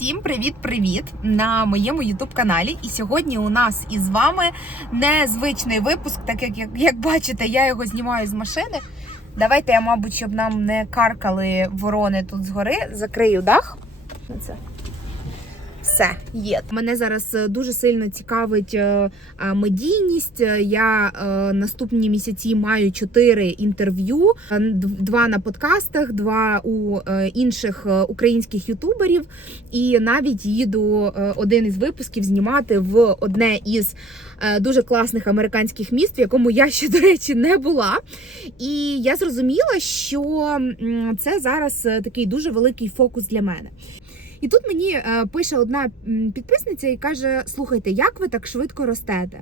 Всім привіт-привіт на моєму youtube каналі. І сьогодні у нас із вами незвичний випуск, так як, як, як бачите, я його знімаю з машини. Давайте я, мабуть, щоб нам не каркали ворони тут згори, закрию дах. Це. Все, є. Мене зараз е, дуже сильно цікавить е, е, медійність. Я наступні місяці маю чотири інтерв'ю: два на подкастах, два у інших українських ютуберів. І навіть їду один із випусків знімати в одне із дуже класних американських міст, в якому я ще, до речі, не була. І я зрозуміла, що це зараз такий дуже великий фокус для мене. І тут мені е, пише одна підписниця і каже: Слухайте, як ви так швидко ростете?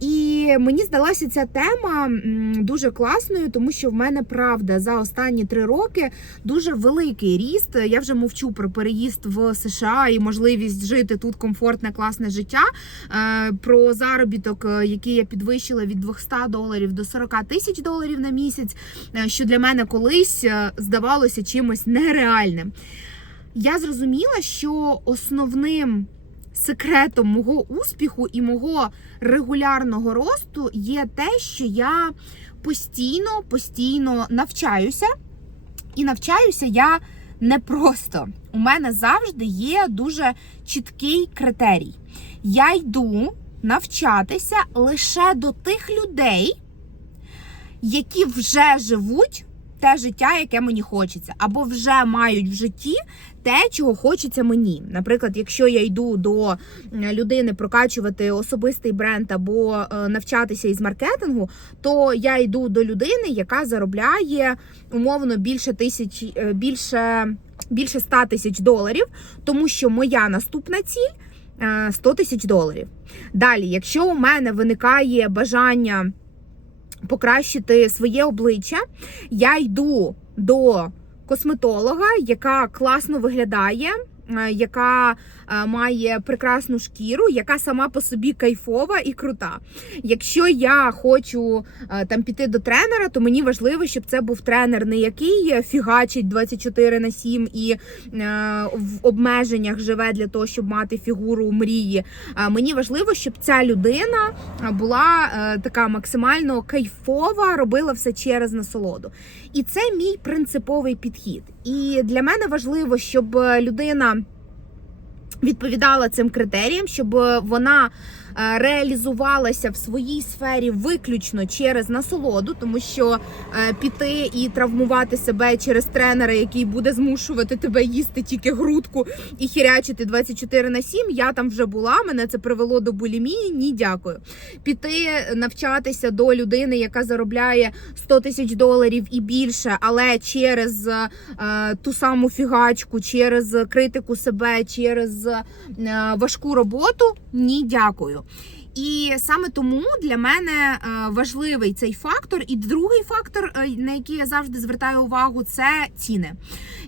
І мені здалася ця тема дуже класною, тому що в мене правда за останні три роки дуже великий ріст. Я вже мовчу про переїзд в США і можливість жити тут комфортне, класне життя. Е, Про заробіток, е, який я підвищила від 200 доларів до 40 тисяч доларів на місяць, що для мене колись здавалося чимось нереальним. Я зрозуміла, що основним секретом мого успіху і мого регулярного росту є те, що я постійно, постійно навчаюся, і навчаюся я не просто. У мене завжди є дуже чіткий критерій. Я йду навчатися лише до тих людей, які вже живуть те життя, яке мені хочеться, або вже мають в житті те, чого хочеться мені. Наприклад, якщо я йду до е, людини прокачувати особистий бренд або е, навчатися із маркетингу, то я йду до людини, яка заробляє умовно більше тисяч е, більше. Більше 100 тисяч доларів, тому що моя наступна ціль е, 100 тисяч доларів. Далі, якщо у мене виникає бажання покращити своє обличчя, я йду до косметолога, яка класно виглядає. Е, Яка е, має прекрасну шкіру, яка сама по собі кайфова і крута. Якщо я хочу е, там піти до тренера, то мені важливо, щоб це був тренер, не який фігачить 24 на 7 і в обмеженнях живе для того, щоб мати фігуру мрії. Мені важливо, щоб ця людина була така максимально кайфова, робила все через насолоду. І це мій принциповий підхід. І для мене важливо, щоб е, людина відповідала цим критеріям, щоб е, вона реалізувалася в своїй сфері виключно через насолоду, тому що е, піти і травмувати себе через тренера, який буде змушувати тебе їсти тільки грудку і хірячити 24 на 7, я там вже була. Мене це привело до булімії. Ні, дякую. Піти навчатися до людини, яка заробляє 100 тисяч доларів і більше, але через е, ту саму фігачку, через критику себе, через е, важку роботу. Ні, дякую. І саме тому для мене е, важливий цей фактор. І другий фактор, е, на який я завжди звертаю увагу, це ціни.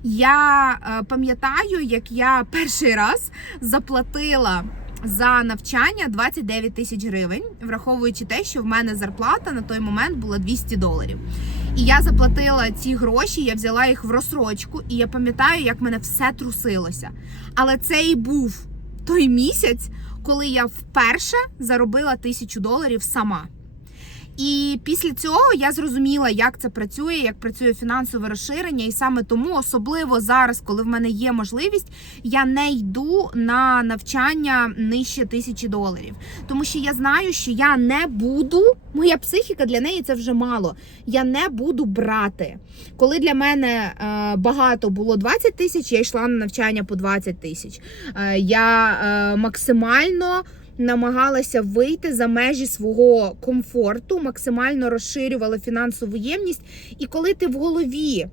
Я е, пам'ятаю, як я перший раз заплатила. За навчання 29 тисяч гривень, враховуючи те, що в мене зарплата на той момент була 200 доларів. І я заплатила ці гроші, я взяла їх в розсрочку, і я пам'ятаю, як мене все трусилося. Але це і був той місяць, коли я вперше заробила тисячу доларів сама. І після цього я зрозуміла, як це працює, як працює фінансове розширення, і саме тому, особливо зараз, коли в мене є можливість, я не йду на навчання нижче тисячі доларів. Тому що я знаю, що я не буду, моя психіка для неї це вже мало. Я не буду брати. Коли для мене е, багато було 20 тисяч, я йшла на навчання по 20 тисяч. Е, я е, максимально намагалася вийти за межі свого комфорту, максимально розширювала фінансову ємність. І коли ти в голові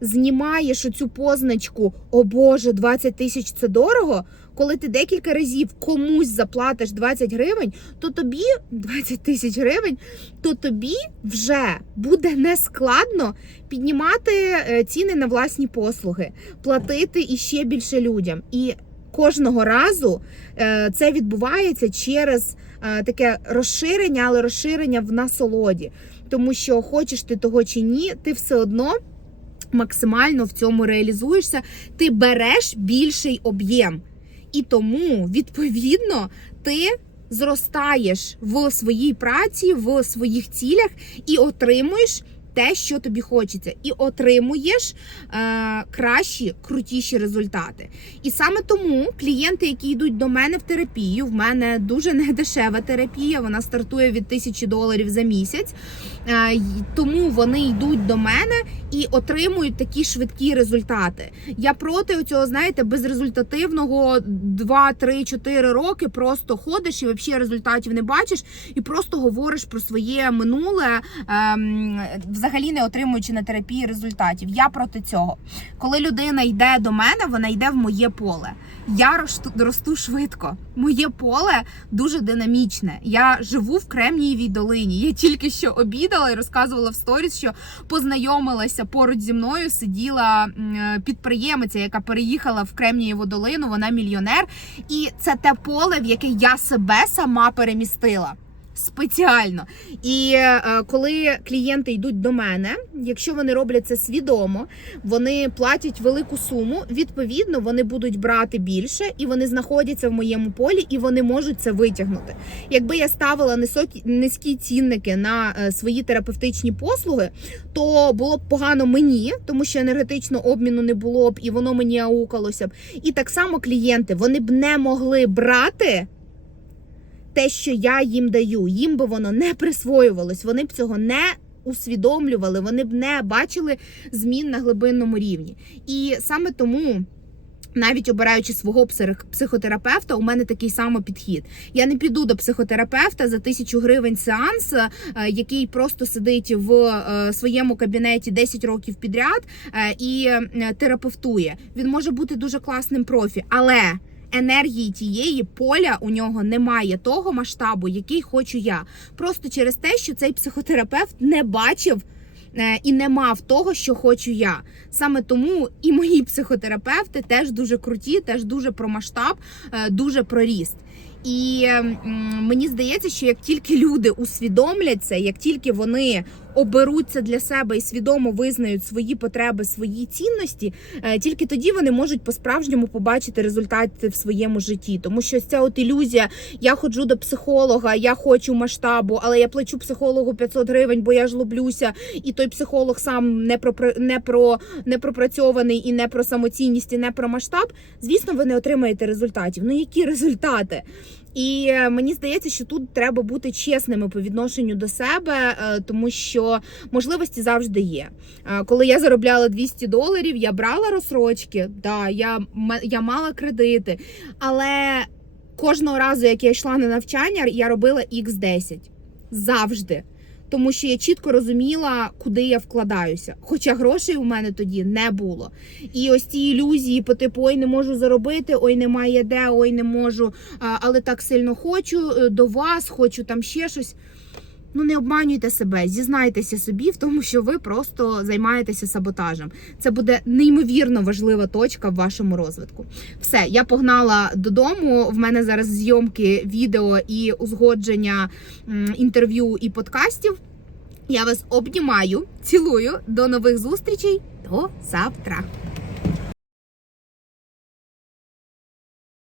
знімаєш оцю позначку О Боже, 20 тисяч це дорого. Коли ти декілька разів комусь заплатиш 20 гривень, то тобі 20 тисяч гривень, то тобі вже буде нескладно піднімати е, ціни на власні послуги, платити іще більше людям. І кожного разу е, це відбувається через е, таке розширення, але розширення в насолоді. Тому що хочеш ти того чи ні, ти все одно максимально в цьому реалізуєшся, ти береш більший об'єм. І тому, відповідно, ти зростаєш в своїй праці, в своїх цілях і отримуєш те, що тобі хочеться, і отримуєш е, кращі, крутіші результати. І саме тому клієнти, які йдуть до мене в терапію, в мене дуже недешева терапія, вона стартує від тисячі доларів за місяць. Е, тому вони йдуть до мене і отримують такі швидкі результати. Я проти цього, знаєте, безрезультативного 2, 3, 4 роки просто ходиш і взагалі результатів не бачиш, і просто говориш про своє минуле, ем, взагалі не отримуючи на терапії результатів. Я проти цього. Коли людина йде до мене, вона йде в моє поле. Я росту, росту швидко. Моє поле дуже динамічне. Я живу в Кремнієвій долині. Я тільки що обідала і розказувала в сторіс, що познайомилася поруч зі мною. Сиділа підприємиця, яка переїхала в Кремнієву долину. Вона мільйонер. І це те поле, в яке я себе сама перемістила. Спеціально. І е, коли клієнти йдуть до мене, якщо вони роблять це свідомо, вони платять велику суму. Відповідно, вони будуть брати більше, і вони знаходяться в моєму полі, і вони можуть це витягнути. Якби я ставила нисокі, низькі цінники на е, свої терапевтичні послуги, то було б погано мені, тому що енергетичного обміну не було б, і воно мені аукалося б. І так само клієнти вони б не могли брати. Те, що я їм даю, їм би воно не присвоювалось, вони б цього не усвідомлювали, вони б не бачили змін на глибинному рівні. І саме тому. Навіть обираючи свого психотерапевта, у мене такий самий підхід. Я не піду до психотерапевта за тисячу гривень сеанс, е, який просто сидить в е, своєму кабінеті 10 років підряд е, і терапевтує. Він може бути дуже класним профі, але енергії тієї поля у нього немає того масштабу, який хочу я. Просто через те, що цей психотерапевт не бачив. е, І не мав того, що хочу я. Саме тому і мої психотерапевти теж дуже круті, теж дуже про масштаб, е, дуже про ріст. І мені здається, що як тільки люди усвідомлять це, як тільки вони оберуть це для себе і свідомо визнають свої потреби, свої цінності, е, тільки тоді вони можуть по-справжньому побачити результати в своєму житті. Тому що ця от ілюзія, я ходжу до психолога, я хочу масштабу, але я плачу психологу 500 гривень, бо я ж лоблюся, і той психолог сам не про не про не пропрацьований і не про самоцінність, і не про масштаб. Звісно, ви не отримаєте результатів. Ну які результати? І е, мені здається, що тут треба бути чесними по відношенню до себе, е, тому що можливості завжди є. Е, Коли я заробляла 200 доларів, я брала розсрочки, да, я, я мала кредити, але кожного разу, як я йшла на навчання, я робила X10. Завжди. Тому що я чітко розуміла, куди я вкладаюся. Хоча грошей у мене тоді не було. І ось ці ілюзії по типу ой, не можу заробити, ой, немає де, ой, не можу, але так сильно хочу е, до вас, хочу там ще щось. Ну, не обманюйте себе, зізнайтеся собі в тому, що ви просто займаєтеся саботажем. Це буде неймовірно важлива точка в вашому розвитку. Все, я погнала додому. В мене зараз зйомки відео і узгодження інтерв'ю і подкастів. Я вас обнімаю, цілую. До нових зустрічей. До завтра.